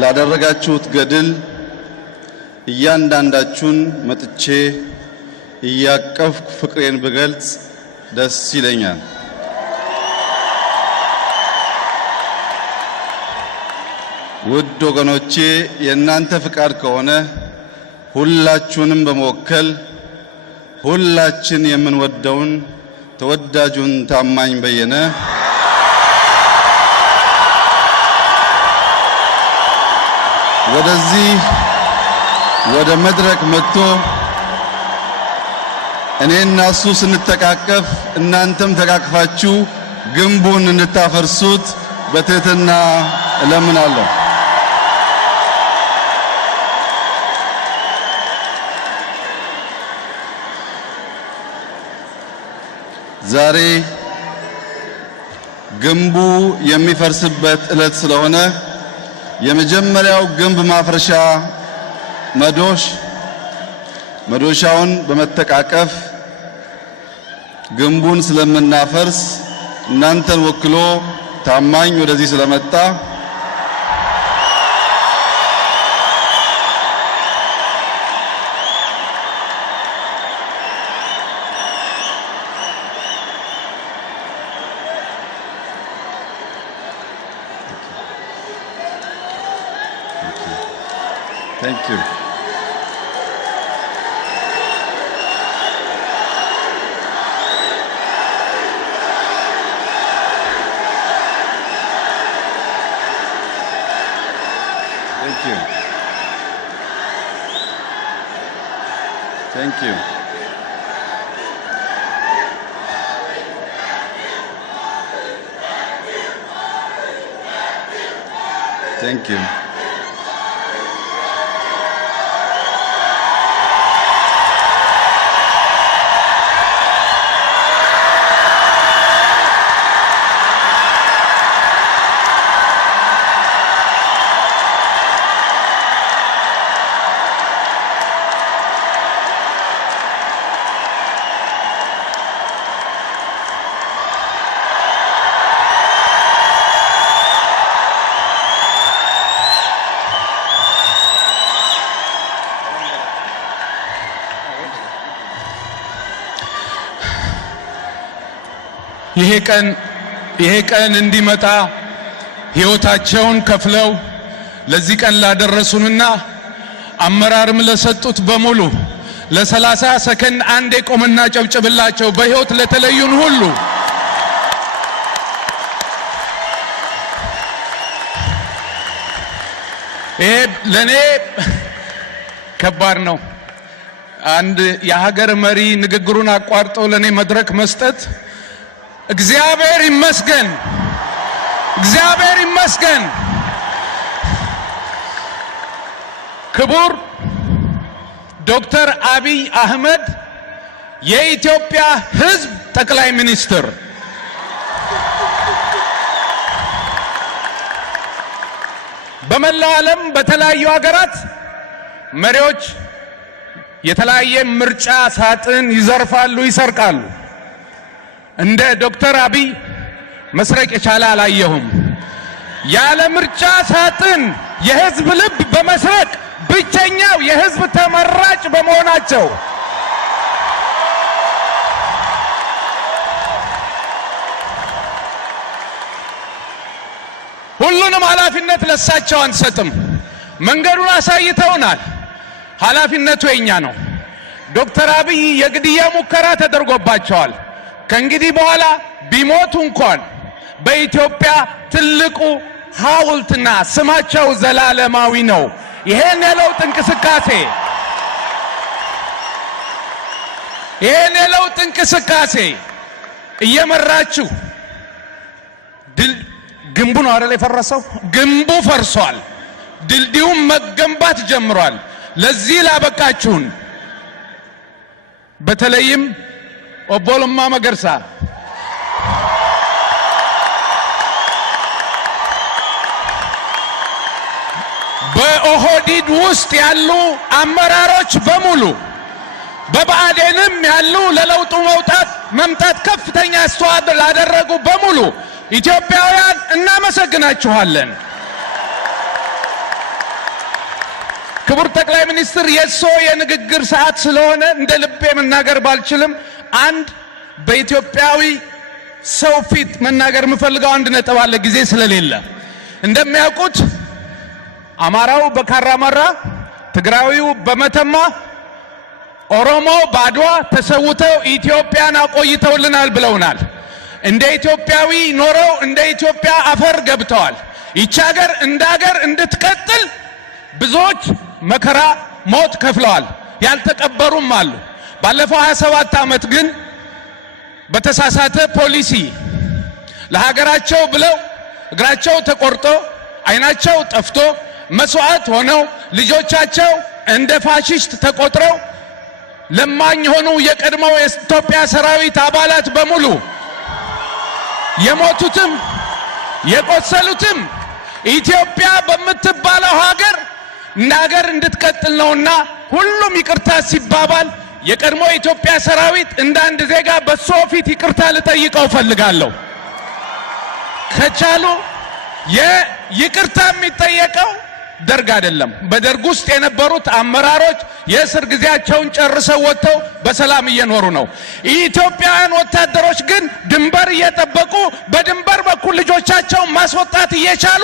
ላደረጋችሁት ገድል እያንዳንዳችሁን መጥቼ እያቀፍኩ ፍቅሬን ብገልጽ ደስ ይለኛል። ውድ ወገኖቼ የእናንተ ፍቃድ ከሆነ ሁላችሁንም በመወከል ሁላችን የምንወደውን ተወዳጁን ታማኝ በየነ ወደዚህ ወደ መድረክ መጥቶ እኔና እሱ ስንተቃቀፍ እናንተም ተቃቅፋችሁ ግንቡን እንድታፈርሱት በትህትና እለምናለሁ። ዛሬ ግንቡ የሚፈርስበት ዕለት ስለሆነ የመጀመሪያው ግንብ ማፍረሻ መዶሻውን በመተቃቀፍ ግንቡን ስለምናፈርስ እናንተን ወክሎ ታማኝ ወደዚህ ስለመጣ Thank you. Thank you. Thank you. Thank you. ይሄ ቀን እንዲመጣ ሕይወታቸውን ከፍለው ለዚህ ቀን ላደረሱንና አመራርም ለሰጡት በሙሉ ለ30 ሰከንድ አንዴ ቆምና ጨብጭብላቸው። በሕይወት ለተለዩን ሁሉ ይሄ ለኔ ከባድ ነው። አንድ የሀገር መሪ ንግግሩን አቋርጦ ለኔ መድረክ መስጠት እግዚአብሔር ይመስገን፣ እግዚአብሔር ይመስገን። ክቡር ዶክተር አብይ አህመድ የኢትዮጵያ ሕዝብ ጠቅላይ ሚኒስትር፣ በመላው ዓለም በተለያዩ ሀገራት መሪዎች የተለያየ ምርጫ ሳጥን ይዘርፋሉ፣ ይሰርቃሉ። እንደ ዶክተር አብይ መስረቅ የቻለ አላየሁም። ያለ ምርጫ ሳጥን የህዝብ ልብ በመስረቅ ብቸኛው የህዝብ ተመራጭ በመሆናቸው ሁሉንም ኃላፊነት ለሳቸው አንሰጥም። መንገዱን አሳይተውናል። ኃላፊነቱ የኛ ነው። ዶክተር አብይ የግድያ ሙከራ ተደርጎባቸዋል። ከእንግዲህ በኋላ ቢሞቱ እንኳን በኢትዮጵያ ትልቁ ሐውልትና ስማቸው ዘላለማዊ ነው። ይሄን የለውጥ እንቅስቃሴ እየመራችሁ ግንቡ ነው አይደል የፈረሰው? ግንቡ ፈርሷል። ድልድዩም መገንባት ጀምሯል። ለዚህ ላበቃችሁን በተለይም ኦቦ ለማ መገርሳ በኦህዴድ ውስጥ ያሉ አመራሮች በሙሉ በብአዴንም ያሉ ለለውጡ መምጣት ከፍተኛ አስተዋጽኦ ላደረጉ በሙሉ ኢትዮጵያውያን እናመሰግናችኋለን። ክቡር ጠቅላይ ሚኒስትር የሶ የንግግር ሰዓት ስለሆነ እንደ ልቤ መናገር ባልችልም አንድ በኢትዮጵያዊ ሰው ፊት መናገር የምፈልገው አንድ ነጥብ አለ ጊዜ ስለሌለ እንደሚያውቁት አማራው በካራማራ ትግራዊው በመተማ ኦሮሞ ባድዋ ተሰውተው ኢትዮጵያን አቆይተውልናል ብለውናል እንደ ኢትዮጵያዊ ኖረው እንደ ኢትዮጵያ አፈር ገብተዋል ይህች ሀገር እንደ ሀገር እንድትቀጥል ብዙዎች መከራ ሞት ከፍለዋል ያልተቀበሩም አሉ ባለፈው 27 ዓመት ግን በተሳሳተ ፖሊሲ ለሀገራቸው ብለው እግራቸው ተቆርጦ አይናቸው ጠፍቶ መስዋዕት ሆነው ልጆቻቸው እንደ ፋሺስት ተቆጥረው ለማኝ ሆኑ የቀድሞው የኢትዮጵያ ሰራዊት አባላት በሙሉ የሞቱትም የቆሰሉትም ኢትዮጵያ በመትባለው ሀገር ናገር እንድትቀጥል ነውና ሁሉም ይቅርታ ሲባባል የቀድሞ ኢትዮጵያ ሰራዊት እንደ አንድ ዜጋ በሶፊት ይቅርታ ልጠይቀው ፈልጋለሁ ከቻሉ የይቅርታ የሚጠየቀው ደርግ አይደለም በደርግ ውስጥ የነበሩት አመራሮች የእስር ጊዜያቸውን ጨርሰው ወጥተው በሰላም እየኖሩ ነው ኢትዮጵያውያን ወታደሮች ግን ድንበር እየጠበቁ በድንበር በኩል ልጆቻቸው ማስወጣት እየቻሉ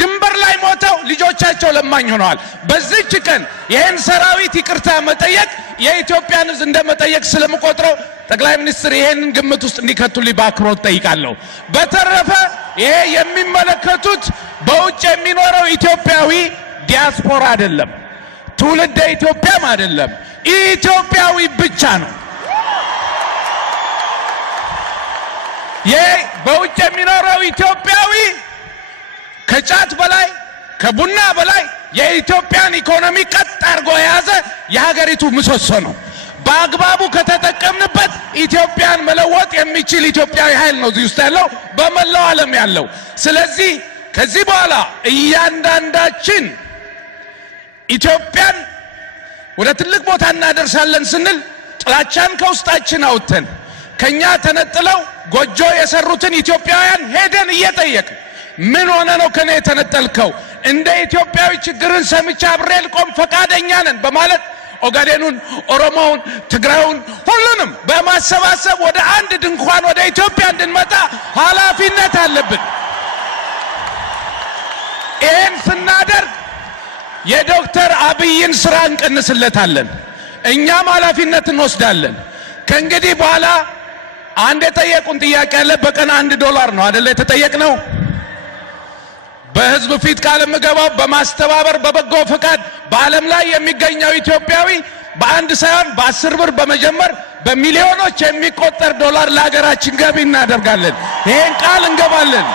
ድንበር ላይ ሞተው ልጆቻቸው ለማኝ ሆነዋል በዚህች ቀን ይሄን ሰራዊት ይቅርታ መጠየቅ የኢትዮጵያን ሕዝብ እንደመጠየቅ ስለምቆጥረው ጠቅላይ ሚኒስትር ይሄን ግምት ውስጥ እንዲከቱልኝ በአክብሮት ጠይቃለሁ በተረፈ ይሄ የሚመለከቱት በውጭ የሚኖረው ኢትዮጵያዊ ዲያስፖራ አይደለም ትውልደ ኢትዮጵያም አይደለም ኢትዮጵያዊ ብቻ ነው ይሄ በውጭ የሚኖረው ኢትዮጵያዊ ከጫት በላይ ከቡና በላይ የኢትዮጵያን ኢኮኖሚ ቀጥ አድርጎ የያዘ የሀገሪቱ ምሰሶ ነው በአግባቡ ከተጠቀምንበት ኢትዮጵያን መለወጥ የሚችል ኢትዮጵያዊ ኃይል ነው እዚህ ውስጥ ያለው በመላው ዓለም ያለው ስለዚህ ከዚህ በኋላ እያንዳንዳችን ኢትዮጵያን ወደ ትልቅ ቦታ እናደርሳለን ስንል ጥላቻን ከውስጣችን አውጥተን ከኛ ተነጥለው ጎጆ የሰሩትን ኢትዮጵያውያን ሄደን እየጠየቅ ምን ሆነ ነው ከኔ የተነጠልከው እንደ ኢትዮጵያዊ ችግርን ሰምቻ አብሬ ልቆም ፈቃደኛ ነን በማለት ኦጋዴኑን ኦሮሞውን ትግራዩን ሁሉንም በማሰባሰብ ወደ አንድ ድንኳን ወደ ኢትዮጵያ እንድንመጣ ኃላፊነት አለብን ይህን ስናደርግ የዶክተር አብይን ስራ እንቀንስለታለን እኛም ኃላፊነት እንወስዳለን ከእንግዲህ በኋላ አንድ የጠየቁን ጥያቄ አለ በቀን $1 ነው አይደል የተጠየቅነው በህዝብ ፊት ቃል ምገባው በማስተባበር በበጎ ፈቃድ በዓለም ላይ የሚገኘው ኢትዮጵያዊ በአንድ ሳይሆን በ10 ብር በመጀመር በሚሊዮኖች የሚቆጠር ዶላር ለሀገራችን ገቢ እናደርጋለን ይሄን ቃል እንገባለን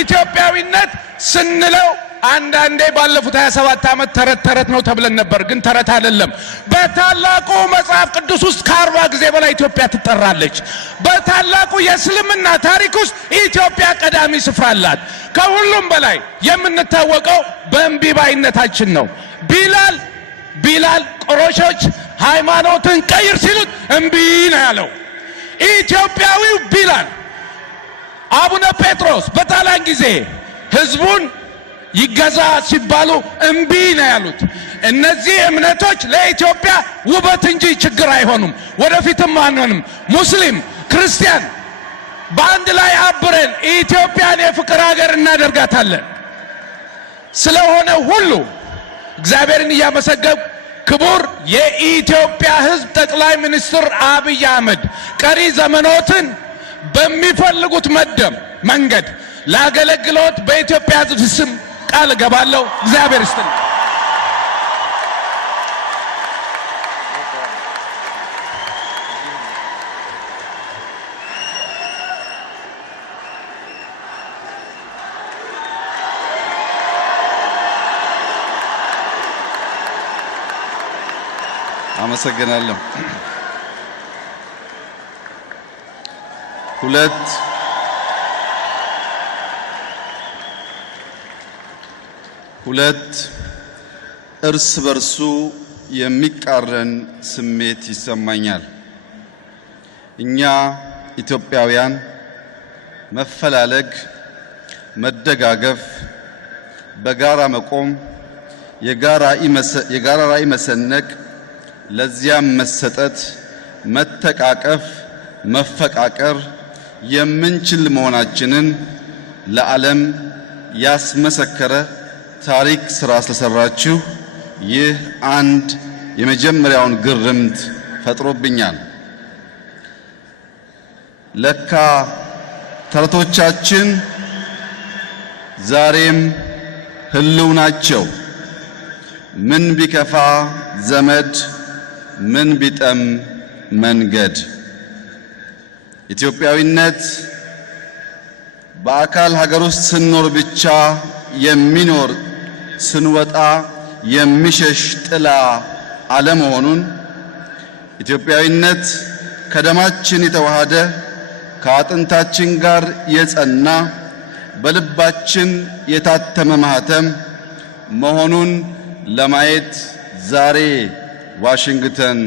ኢትዮጵያዊነት ስንለው አንዳንዴ ባለፉት 27 ዓመት ተረት ነው ተብለን ነበር ግን ተረት አይደለም በታላቁ መጽሐፍ ቅዱስ ውስጥ ከ40 ጊዜ በላይ ኢትዮጵያ ትጠራለች በታላቁ የእስልምና ታሪክ ውስጥ ኢትዮጵያ ቀዳሚ ስፍራ አላት ከሁሉም በላይ የምንታወቀው በእምቢባይነታችን ነው ቢላል ቆሮሾች ሃይማኖትን ቀይር ሲሉት እምቢ ነው ያለው ኢትዮጵያዊው ቢላል አቡነ ጴጥሮስ በጣሊያን ጊዜ ህዝቡን ይገዛ ሲባሉ እምቢ ነው ያሉት እነዚህ እምነቶች ለኢትዮጵያ ውበት እንጂ ችግር አይሆኑም ወደፊትም አንሆንም ሙስሊም ክርስቲያን በአንድ ላይ አብረን ኢትዮጵያን የፍቅር ሀገር እናደርጋታለን ስለሆነ ሁሉ እግዚአብሔርን እያመሰገንኩ ክቡር የኢትዮጵያ ሕዝብ ጠቅላይ ሚኒስትር አብይ አህመድ ቀሪ ዘመኖትን በሚፈልጉት መንገድ ላገለግሎት በኢትዮጵያ ሕዝብ ስም ቃል ገባለሁ እግዚአብሔር ይስጥልኝ አመሰግናለሁ ሁለት እርስ በርሱ የሚቃረን ስሜት ይሰማኛል እኛ ኢትዮጵያውያን መፈላለግ መደጋገፍ፣ በጋራ መቆም፣ የጋራ ራዕይ መሰነቅ፣ ለዚያም መሰጠት፣ መተቃቀፍ፣ መፈቃቀር የምንችል መሆናችንን ለዓለም ያስመሰከረ ታሪክ ስራ ስለሰራችሁ ይህ አንድ የመጀመሪያውን ግርምት ፈጥሮብኛል። ለካ ተረቶቻችን ዛሬም ህልው ናቸው። ምን ቢከፋ ዘመድ፣ ምን ቢጠም መንገድ። ኢትዮጵያዊነት በአካል ሀገር ውስጥ ስንኖር ብቻ የሚኖር ስንወጣ የሚሸሽ ጥላ አለመሆኑን፣ ኢትዮጵያዊነት ከደማችን የተዋሃደ ከአጥንታችን ጋር የጸና በልባችን የታተመ ማህተም መሆኑን ለማየት ዛሬ ዋሽንግተን